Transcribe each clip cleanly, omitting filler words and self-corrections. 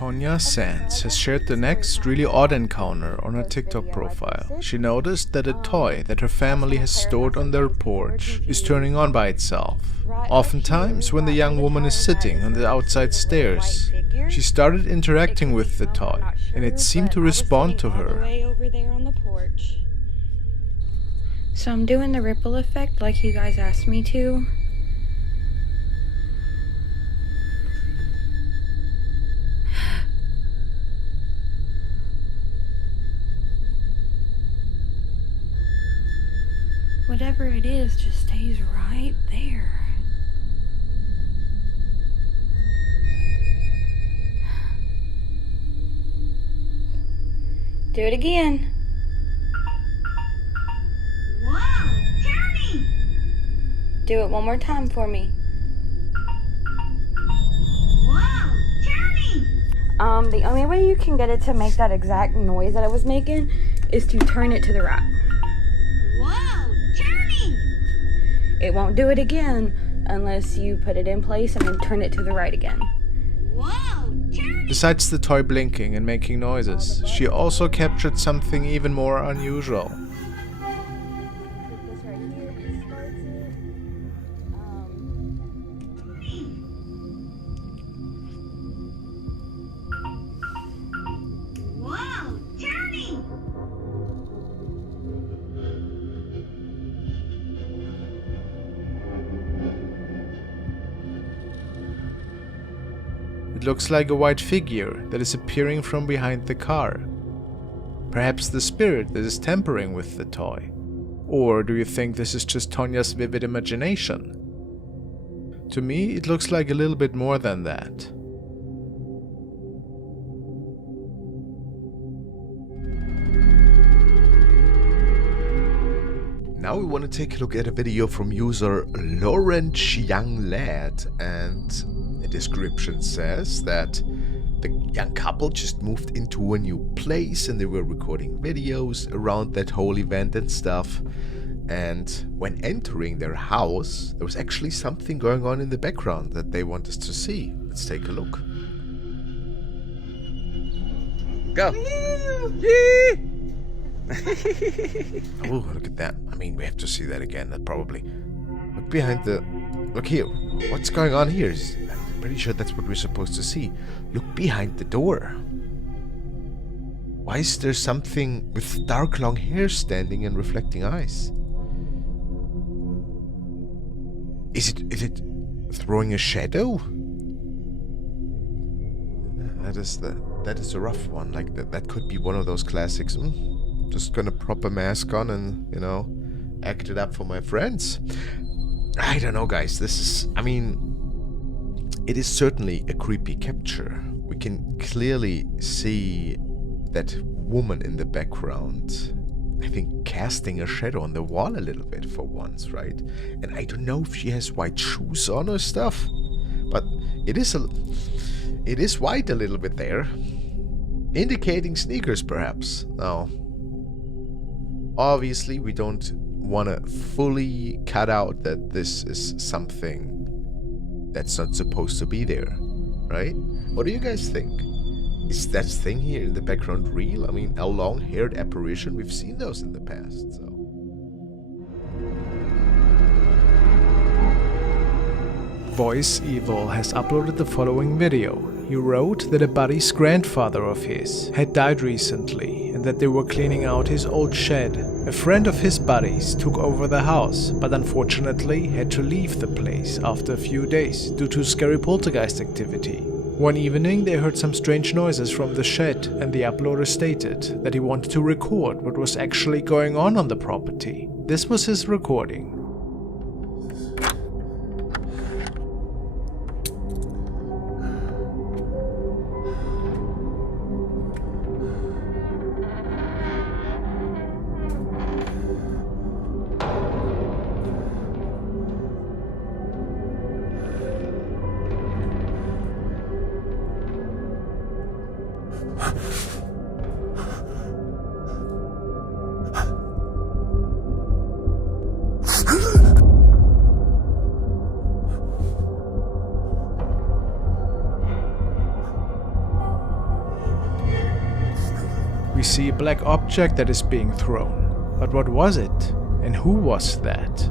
Tonya Sands has shared the next really odd encounter on her TikTok profile. She noticed that a toy that her family has stored on their porch is turning on by itself. Oftentimes, when the young woman is sitting on the outside stairs, she started interacting with the toy, and it seemed to respond to her. So I'm doing the ripple effect like you guys asked me to. Whatever it is just stays right there. Do it again. Wow, turning! Do it one more time for me. Wow, turning! The only way you can get it to make that exact noise that it was making is to turn it to the right. Wow, turning! It won't do it again unless you put it in place and then turn it to the right again. Wow, turning! Besides the toy blinking and making noises, she also captured something even more unusual. Wow, turning! It looks like a white figure that is appearing from behind the car. Perhaps the spirit that is tampering with the toy. Or do you think this is just Tonya's vivid imagination? To me, it looks like a little bit more than that. Now we want to take a look at a video from user Lauren Chiang Lad, and the description says that the young couple just moved into a new place and they were recording videos around that whole event and stuff. And when entering their house, there was actually something going on in the background that they want us to see. Let's take a look. Go! Oh, look at that. I mean, we have to see that again, probably. Look behind the... Look here. What's going on here? I'm pretty sure that's what we're supposed to see. Look behind the door. Why is there something with dark long hair standing and reflecting eyes? Is it throwing a shadow? That is a rough one. Like that could be one of those classics. Just gonna prop a mask on and, you know, act it up for my friends. I don't know, guys. It is certainly a creepy capture. We can clearly see that woman in the background, I think, casting a shadow on the wall a little bit for once, right? And I don't know if she has white shoes on or stuff, but it is white a little bit there, indicating sneakers perhaps. Now, obviously we don't want to fully cut out that this is something that's not supposed to be there, right? What do you guys think? Is that thing here in the background real? I mean, a long-haired apparition, we've seen those in the past, so... Voice Evil has uploaded the following video. He wrote that a buddy's grandfather of his had died recently and that they were cleaning out his old shed. A friend of his buddy's took over the house, but unfortunately had to leave the place after a few days due to scary poltergeist activity. One evening they heard some strange noises from the shed, and the uploader stated that he wanted to record what was actually going on the property. This was his recording. We see a black object that is being thrown. But what was it? And who was that?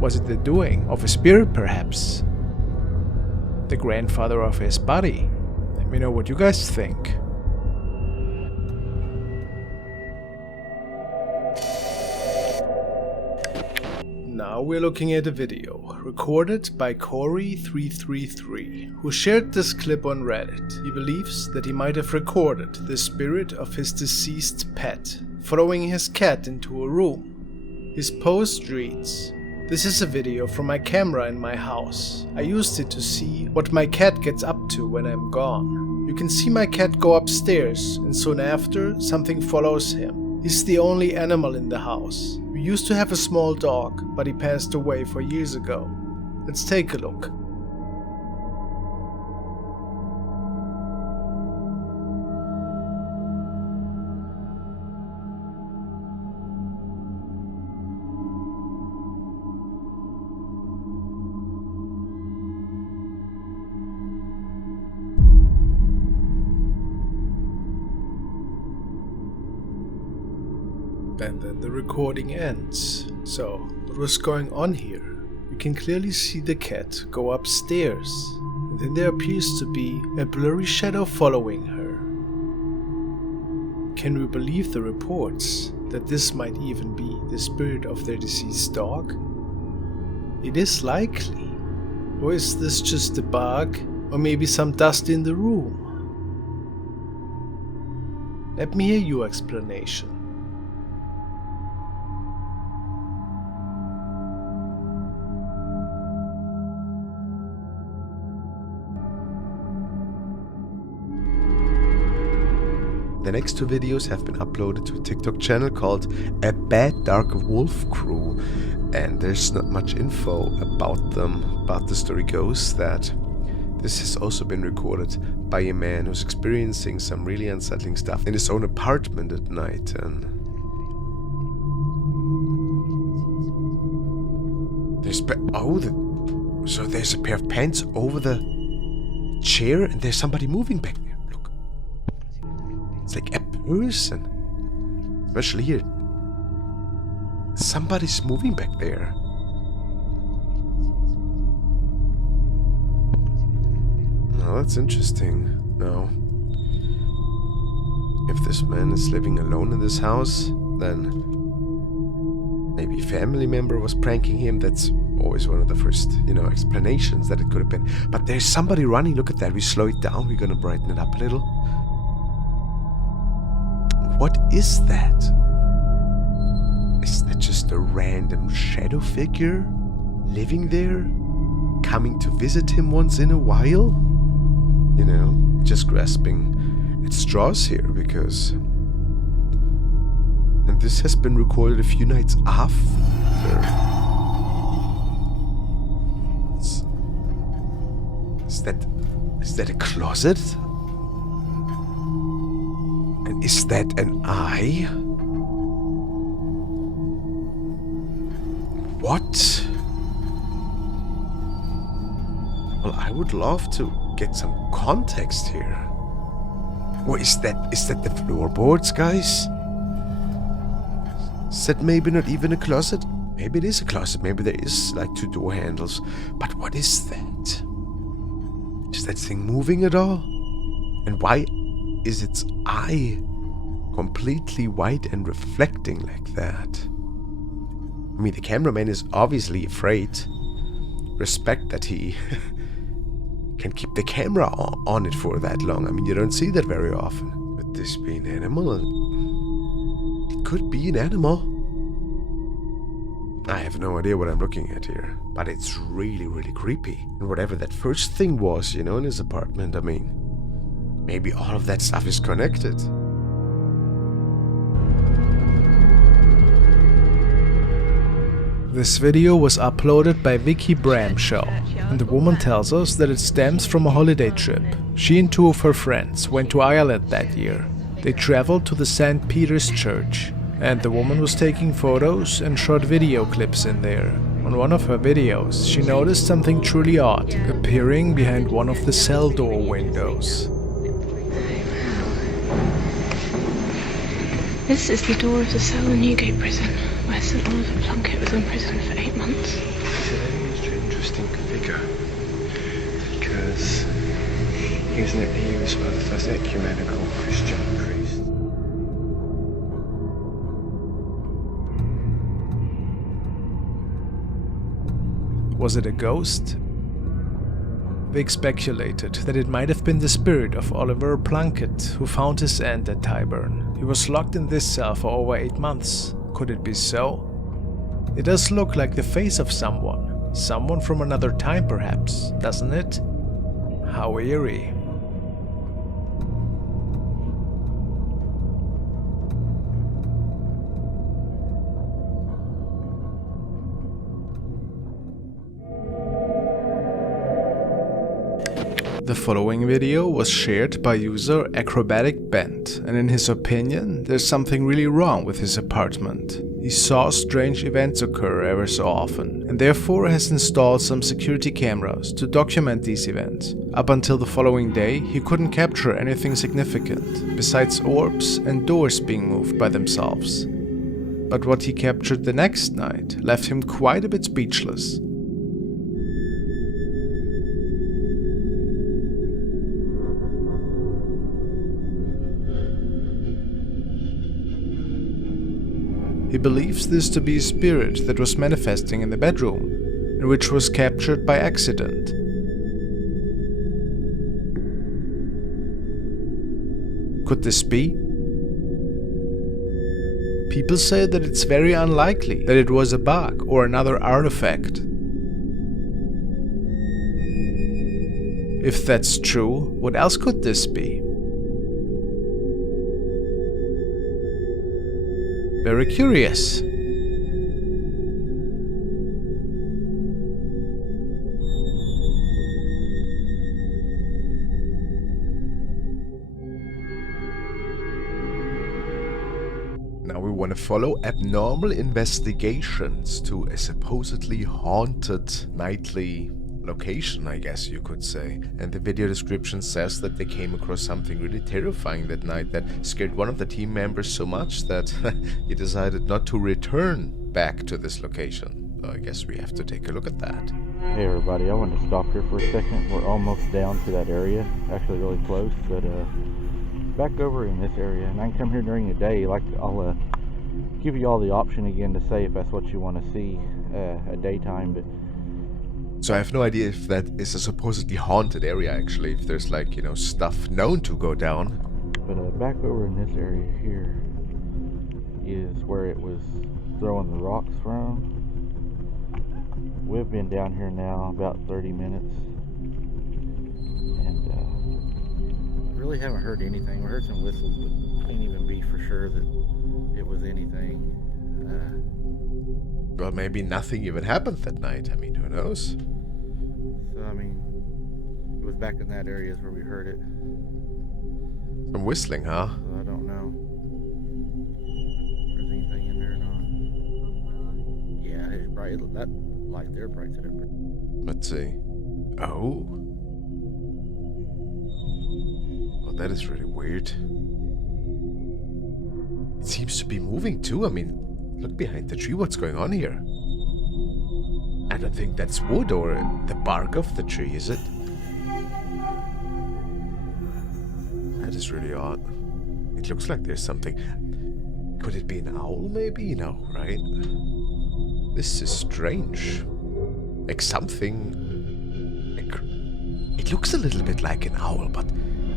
Was it the doing of a spirit, perhaps? The grandfather of his body? Let me know what you guys think. Now we're looking at a video recorded by Corey333, who shared this clip on Reddit. He believes that he might have recorded the spirit of his deceased pet following his cat into a room. His post reads, "This is a video from my camera in my house. I used it to see what my cat gets up to when I'm gone. You can see my cat go upstairs, and soon after, something follows him. He's the only animal in the house. We used to have a small dog, but he passed away 4 years ago. Let's take a look." And then the recording ends. So, what was going on here? You can clearly see the cat go upstairs, and then there appears to be a blurry shadow following her. Can we believe the reports that this might even be the spirit of their deceased dog? It is likely. Or is this just a bug? Or maybe some dust in the room? Let me hear your explanation. The next 2 videos have been uploaded to a TikTok channel called A Bad Dark Wolf Crew, and there's not much info about them, but the story goes that this has also been recorded by a man who's experiencing some really unsettling stuff in his own apartment at night. And so there's a pair of pants over the chair, and there's somebody moving back there. It's like a person. Especially here. Somebody's moving back there. Oh, that's interesting. Now, if this man is living alone in this house, then maybe a family member was pranking him. That's always one of the first, explanations that it could have been. But there's somebody running. Look at that. We slow it down. We're gonna brighten it up a little. What is that? Is that just a random shadow figure living there? Coming to visit him once in a while? Just grasping at straws here because... And this has been recorded a few nights after. Is that a closet? And is that an eye? What? Well, I would love to get some context here. Or is that the floorboards, guys? Is that maybe not even a closet? Maybe it is a closet. Maybe there is like 2 door handles. But what is that? Is that thing moving at all? And why is its eye completely white and reflecting like that? I mean, the cameraman is obviously afraid. Respect that he can keep the camera on it for that long. I mean, you don't see that very often. Could this be an animal? It could be an animal. I have no idea what I'm looking at here, but it's really, really creepy. And whatever that first thing was, in his apartment, I mean, maybe all of that stuff is connected. This video was uploaded by Vicky Bramshaw, and the woman tells us that it stems from a holiday trip. She and 2 of her friends went to Ireland that year. They traveled to the St. Peter's Church, and the woman was taking photos and shot video clips in there. On one of her videos, she noticed something truly odd appearing behind one of the cell door windows. This is the door of the cell in Newgate Prison, where St Oliver Plunkett was in prison for 8 months. He's a very interesting figure, because he was one of the first ecumenical Christian priests. Was it a ghost? Vic speculated that it might have been the spirit of Oliver Plunkett who found his end at Tyburn. He was locked in this cell for over 8 months. Could it be so? It does look like the face of someone from another time perhaps, doesn't it? How eerie. The following video was shared by user Acrobatic Bent, and in his opinion, there's something really wrong with his apartment. He saw strange events occur ever so often, and therefore has installed some security cameras to document these events. Up until the following day, he couldn't capture anything significant, besides orbs and doors being moved by themselves. But what he captured the next night left him quite a bit speechless. He believes this to be a spirit that was manifesting in the bedroom, and which was captured by accident. Could this be? People say that it's very unlikely that it was a bug or another artifact. If that's true, what else could this be? Very curious. Now we want to follow abnormal investigations to a supposedly haunted nightly location, I guess you could say. And the video description says that they came across something really terrifying that night that scared one of the team members so much that he decided not to return back to this location. So I guess we have to take a look at that. Hey everybody, I wanted to stop here for a second. We're almost down to that area, actually really close, but back over in this area, and I can come here during the day. Like I'll give you all the option again to say if that's what you want to see at daytime. But so I have no idea if that is a supposedly haunted area actually, if there's like, you know, stuff known to go down. But back over in this area here is where it was throwing the rocks from. We've been down here now about 30 minutes. And really haven't heard anything. We heard some whistles, but can't even be for sure that it was anything. Well, maybe nothing even happened that night. I mean, who knows? So, I mean, it was back in that area is where we heard it. Some whistling, huh? So I don't know if there's anything in there or not. Yeah, it's bright. That light there brights it up. Let's see. Oh. Well, that is really weird. It seems to be moving too. I mean, look behind the tree. What's going on here? I don't think that's wood or the bark of the tree, is it? That is really odd. It looks like there's something. Could it be an owl maybe? No, right? This is strange. Like something... It looks a little bit like an owl, but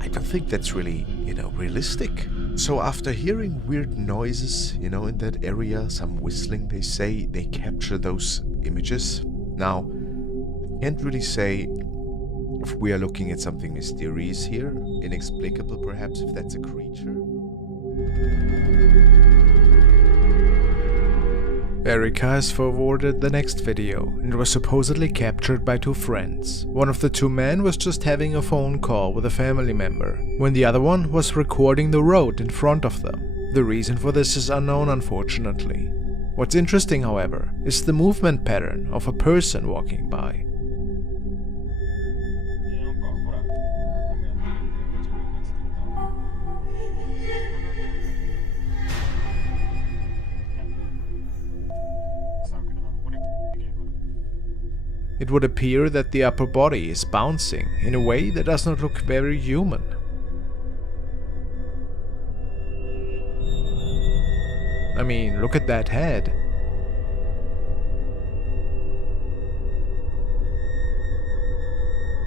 I don't think that's really, you know, realistic. So after hearing weird noises, you know, in that area, some whistling, they say they capture those images. Now, I can't really say if we are looking at something mysterious here, inexplicable perhaps, if that's a creature. Erica has forwarded the next video, and it was supposedly captured by 2 friends. One of the 2 men was just having a phone call with a family member, when the other one was recording the road in front of them. The reason for this is unknown, unfortunately. What's interesting, however, is the movement pattern of a person walking by. It would appear that the upper body is bouncing in a way that does not look very human. I mean, look at that head.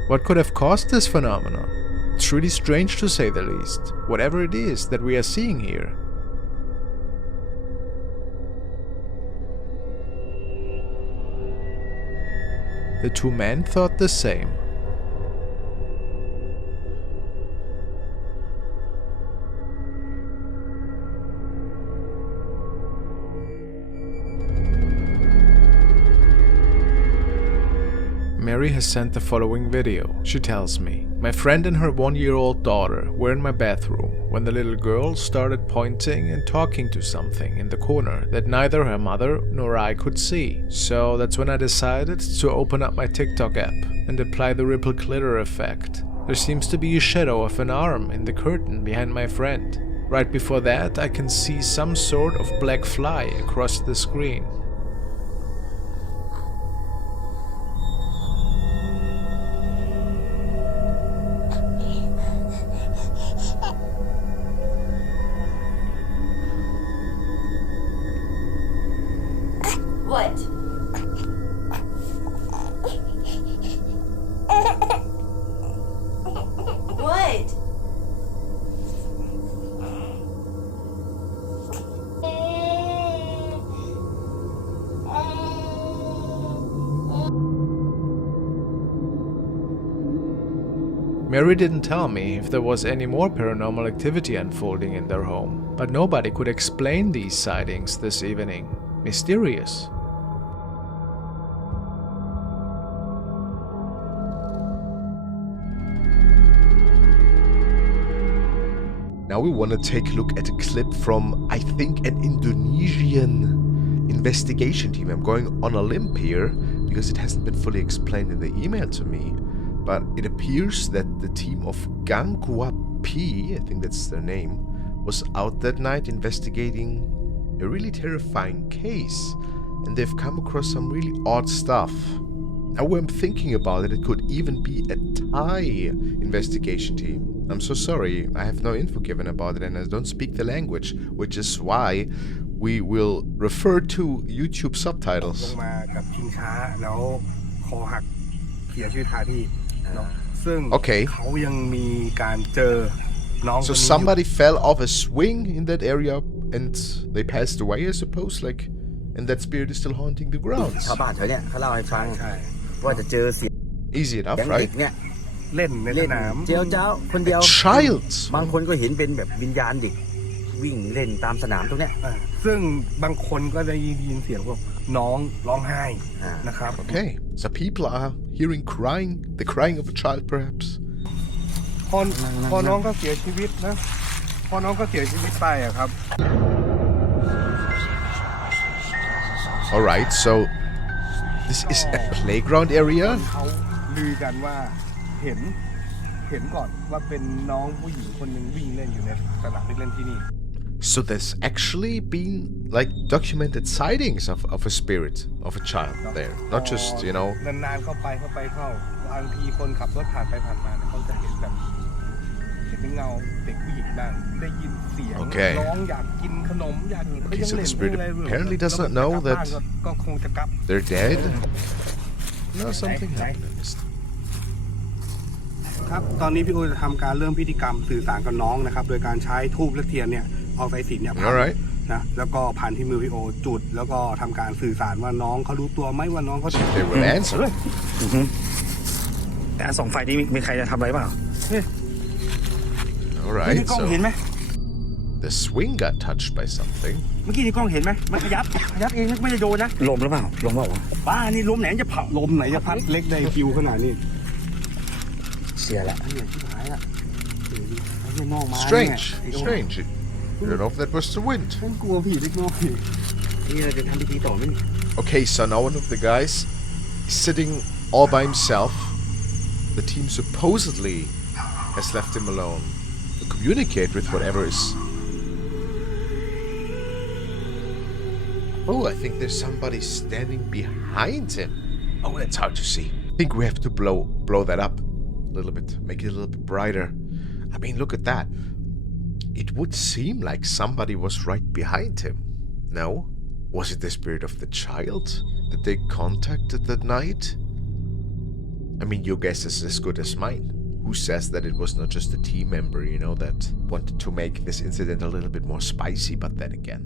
What could have caused this phenomenon? It's really strange to say the least, whatever it is that we are seeing here. The two men thought the same. Mary has sent the following video. She tells me, "My friend and her 1-year-old daughter were in my bathroom when the little girl started pointing and talking to something in the corner that neither her mother nor I could see. So that's when I decided to open up my TikTok app and apply the ripple glitter effect. There seems to be a shadow of an arm in the curtain behind my friend. Right before that, I can see some sort of black fly across the screen. What? What? Mary didn't tell me if there was any more paranormal activity unfolding in their home, but nobody could explain these sightings this evening. Mysterious. Now we want to take a look at a clip from, I think, an Indonesian investigation team. I'm going on a limb here because it hasn't been fully explained in the email to me. But it appears that the team of Gangguapi, I think that's their name, was out that night investigating a really terrifying case. And they've come across some really odd stuff. Now when I'm thinking about it, it could even be a Thai investigation team. I'm so sorry, I have no info given about it and I don't speak the language, which is why we will refer to YouTube subtitles. Okay. So somebody fell off a swing in that area and they passed away, I suppose, like, and that spirit is still haunting the grounds. Easy enough, right? A child. บางคนก็เห็นเป็นแบบวิญญาณเด็กวิ่งเล่นตามสนามตรงเนี้ยซึ่งบางคนก็ได้ยินเสียงพวกน้องร้องไห้นะครับ Okay, so people are hearing crying, the crying of a child perhaps. พอน้องก็เสียชีวิตนะพอน้องก็เสียชีวิตไปอะครับ Alright, so this is a playground area. เขาลือกันว่าเห็นก่อนว่าเป็นน้องผู้หญิงคนหนึ่งวิ่งเล่นอยู่ในสนามเล่นที่นี่ So there's actually been like documented sightings of a spirit of a child there, not just, you know. นานๆเข้าบางทีคนขับรถผ่านไปผ่านมาเขาจะเห็นแบบเห็นเป็นเงาเด็กผู้หญิงบ้างได้ยินเสียงร้องอยากกินขนมอยากเขา Okay, ยัง so เล่ the น spirit อะไร apparently does not know that ก็คงจะกลับ they're dead. No, something happened. ครับตอนนี้พี่โอจะทำการเริ่มพิธีกรรมสื่อสารกับน้องนะครับโดยการใช้ธูปและเทียนเนี่ยเอาสายสิญจน์เนี่ยพันนะแล้วก็พันที่มือพี่โอจุดแล้วก็ทำการสื่อสารว่าน้องเขารู้ตัวไหมว่าน้องเขา They will answer. แต่ส่องไฟนี้มีใครจะทำอะไรเปล่า Alright, กล้อง so เห็นไหม the swing got touched by something. เมื่อกี้นี่กล้องเห็นไหมมันขยับเองไม่ได้โดนนะลมหรือเปล่าบ้านี่ลมไหนจะเผาลมไหนจะพัดเล็กได้ฟิวขนาดนี้เสียละเนี่ยชิบหายละ Strange. You don't know if that was the wind. ฉันกลัวผีเล็กน้อยนี่เราจะทำพิธีต่อไหม Okay, so now one of the guys is sitting all by himself. The team supposedly has left him alone to communicate with whatever is. Oh, I think there's somebody standing behind him. Oh, it's hard to see. I think we have to blow that up a little bit. Make it a little bit brighter. I mean, look at that. It would seem like somebody was right behind him. No? Was it the spirit of the child that they contacted that night? I mean, your guess is as good as mine. Who says that it was not just a team member, you know, that wanted to make this incident a little bit more spicy, but then again,